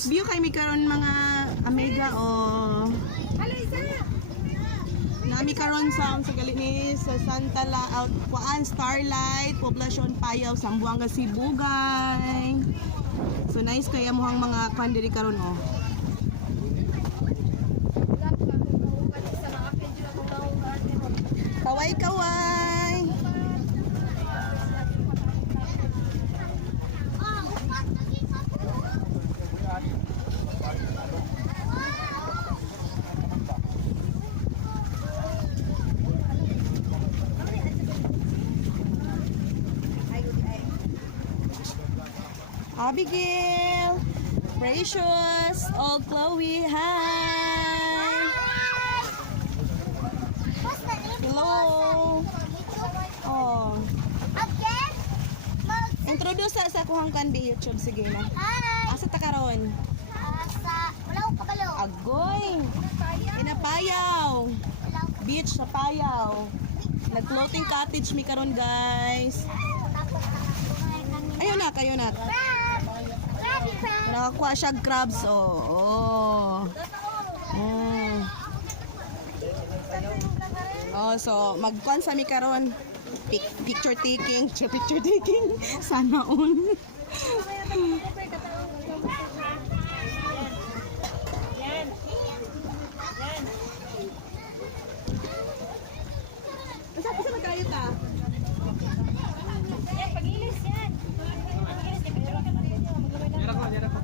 Nice view kay mi karon mga amiga o. Nami karon sa gali ni sa Santa Laut Kuan Starlight Poblacion Payaw Sambuanga Sibugay. So nice kaya mo ang mga kuan diri karon oh. Kaway kaway. Abigail, Precious, Old Chloe, hi! Hello! Oh. Introduce sa kuhang kanbi YouTube, sige na. Asa ta karon? Sa Ulaw Kabalo. Agoy! Pinapayaw! Beach sa Payaw. Nag-floating cottage mi karon guys. Ayun na, kayo na. Nakakuha siya crabs, oh. Oh, so magkuan sa mi karon. Picture taking sana all. Asa nagkayo ta? Yan, pagilis yan. Pagilis, di picture ka na. Jara ko.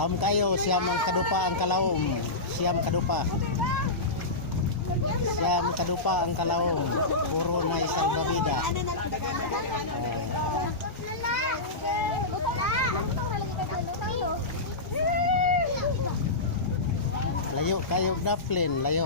Dam kayo, siyam ang kadupa ang kalawom. Siyam kadupa. Siyam kadupa ang kalawom. Puro na salbabida. Layo kayo Daplin, layo.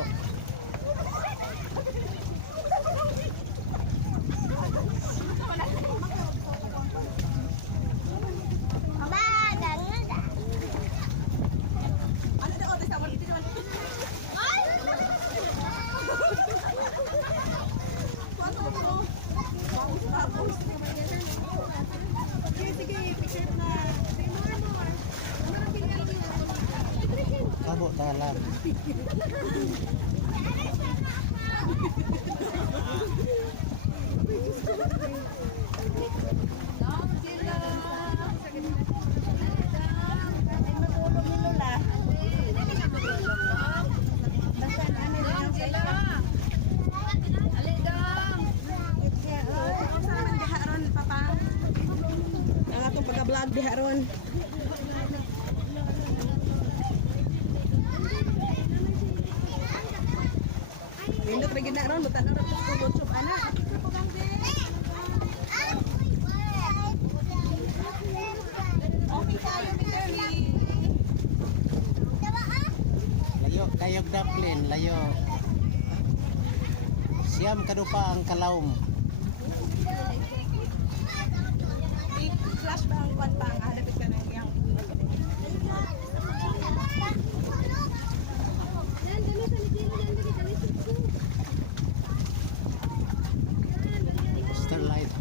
Kabo talam. Ang atong pagka-vlog diha ron. Pindot ra gid na ron, butan na ron sa YouTube ana. Okay tayo, Mr. Lee. Layo kayo Daplin, layo. Siyam kadupa ang kalawom. I-flash ba ang kwan pa nga halapit ka na yang. Starlight.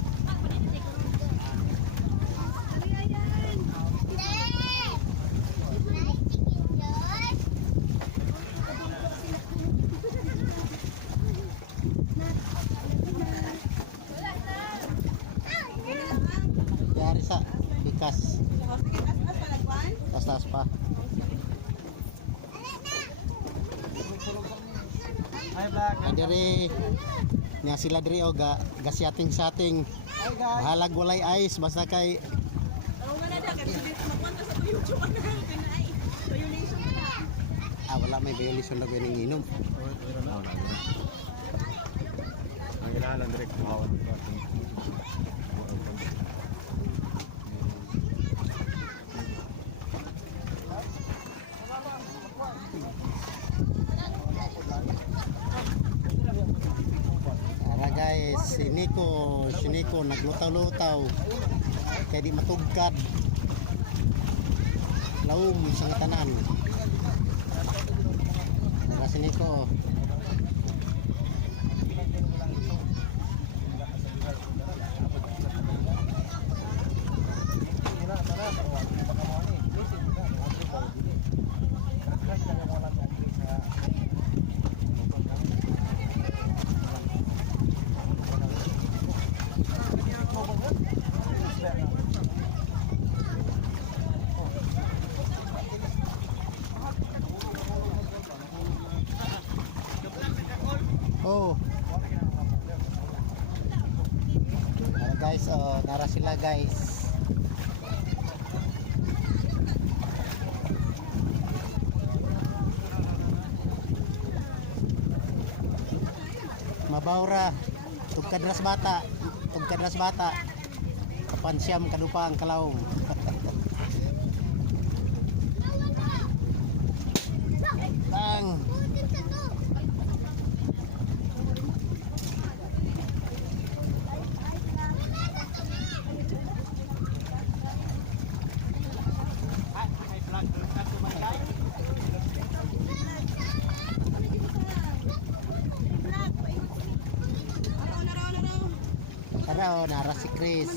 Yari sa bikas. O sige, as pa nagkwan. Tas pa. Adiri nga sila diri o gasyating-sating. Bahalag walay ice basta kay Ano nga na da kasi dito magkwan ka sa YouTube ana pinay. Violation na. wala may violation na gawin ng inom. Ang ilalan direct buhawan ko. Tara guys, si Nico naglutaw-lutaw kaya di matugkad. Laum sa tanan. Tara si Nico. Oh. Guys, nara sila guys. Mabawra, tugkadras bata. Kapan siyam kadupa ang kalawom. Bang. Tara, nara si Chris.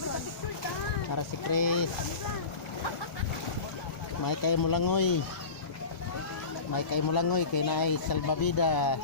May kayo mo langoy. Kay naay salbabida.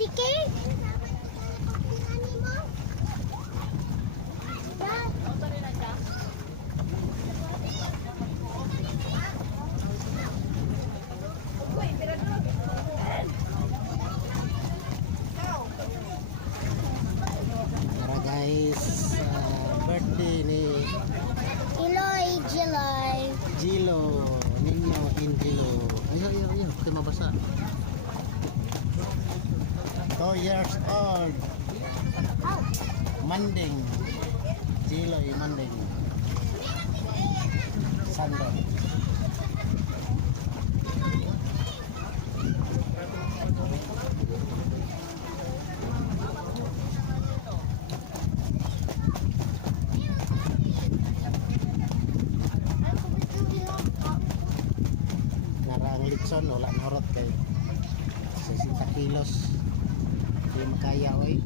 Tiki? Para guys, birthday ni Iloy, Jiloy. Jilo, Ninyo Indilo. Ayaw, okay mabasa. 2 years old. Manding. Jilo, Manding. Sando. Naraang litson, wala narot kay 60 kilos. Hindi makaya, oy.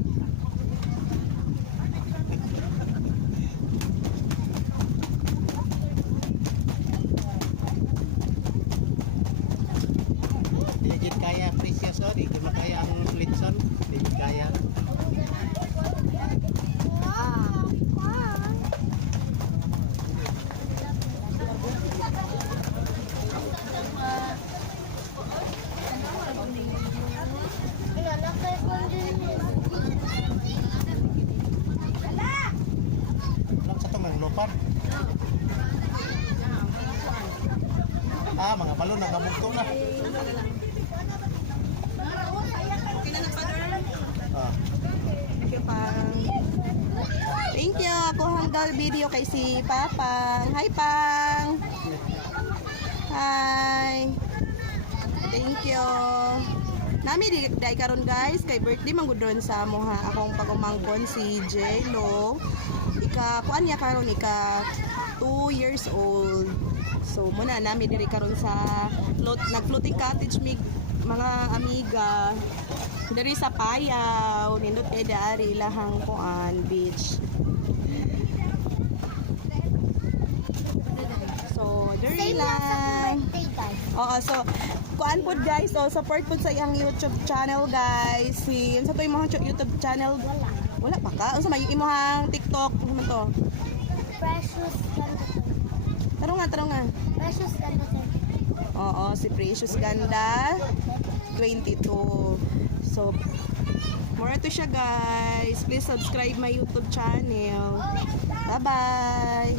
Di gid kaya precious, oh. Di gid makaya ang litson. Di gid kaya. Lang sa to, mga lupad. Mga balon na kabugto na. Thank you. Ako hanggang video kay si Papang. Hi, Pang. Hi. Thank you. Nami di karon guys kay birthday man gud ron sa amo ha. Akong pagumangkon si Jello. Kuan niya karon 2 years old. So muna nami diri karon sa nag-floating cottage mga amiga. Diri sa Payaw, nindot kay dari lahang kuan beach. So, diri Same lang sa lang. birthday, guys. Oo, so kuan po guys, so support po sa iyang YouTube channel guys. Sa to imong YouTube channel. Wala pa ka? Unsa may imong TikTok? Ano man to? Precious Ganda. Tarong nga. Precious Ganda. Oo, si Precious Ganda 22. So, more to siya guys. Please subscribe my YouTube channel. Bye-bye.